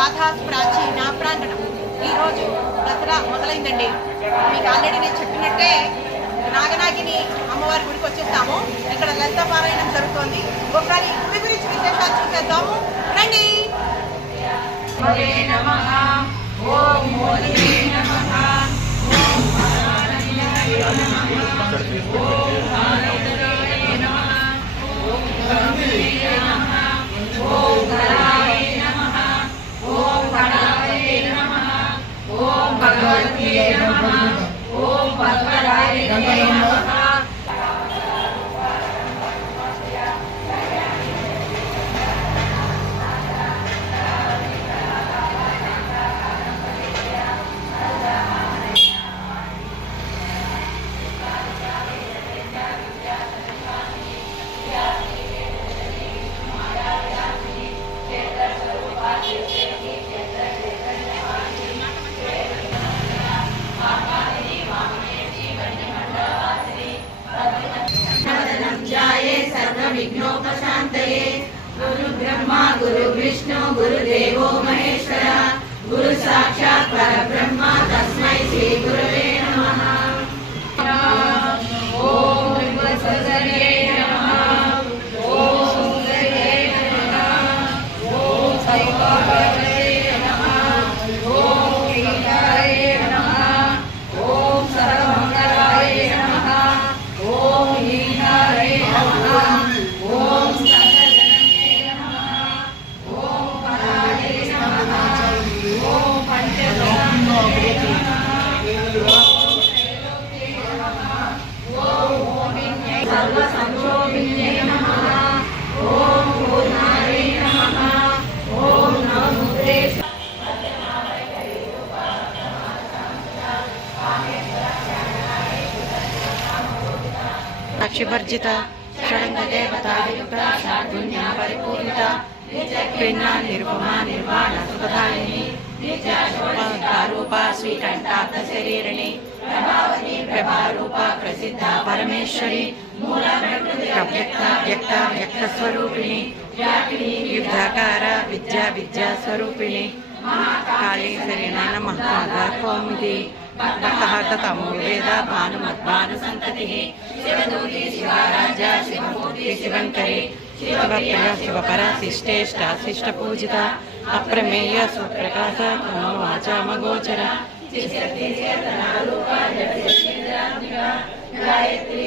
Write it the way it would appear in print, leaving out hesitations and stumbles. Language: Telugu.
రాధాస్ ప్రాచి నా ప్రాంగణం. ఈరోజు దసరా మొదలైందండి. మీకు ఆల్రెడీ నేను చెప్పినట్టే నాగనాగిని అమ్మవారి గుడికి వచ్చేస్తాము. ఇక్కడ లలిత పారాయణం జరుగుతోంది. ఒకసారి గుడి గురించి విశేషాలు చూసేద్దాము రండి. विघ्नोपशान्तये गुरु ब्रह्मा गुरु विष्णु गुरुदेवो महेश्वर गुरु साक्षात् परब्रह्म तस्मै श्री गुरवे नमः। ओम त्रिपुरसुन्दर्यै नमः। ओम सुन्दर्यै नमः। ओम सैकाग्रये नमः। ओम कीटाय नमः। ओम सर्वमङ्गलाय नमः। ओम हीनाय नमः। साक्षिवर्जित षडङ्गदेवता युक्ता शार्दुन्या परिपूर्णिता प्रेरणा निरुपमा निर्वाण सुखदायिनी नित्यारूपा श्रीकण्ठार्थ शरीरिणी प्रभारूपा प्रसिद्धा परमेश्वरी व्यक्ता व्यक्ता व्यक्तस्वरूपिणी युद्धाकार विद्या विद्यास्वरूपिणी काळेश्वरी नमः कौमुदी भक्तहर्ततमो वेद भानुमद्भानुसन्ततिः शिवदूती शिवराजा शिवमूर्ति शिवङ्करी शिवप्रिय शिवपरा शिष्टेष्टा शिष्टपूजिता अप्रमेय सुप्रकाश वाचामगोचर गायत्री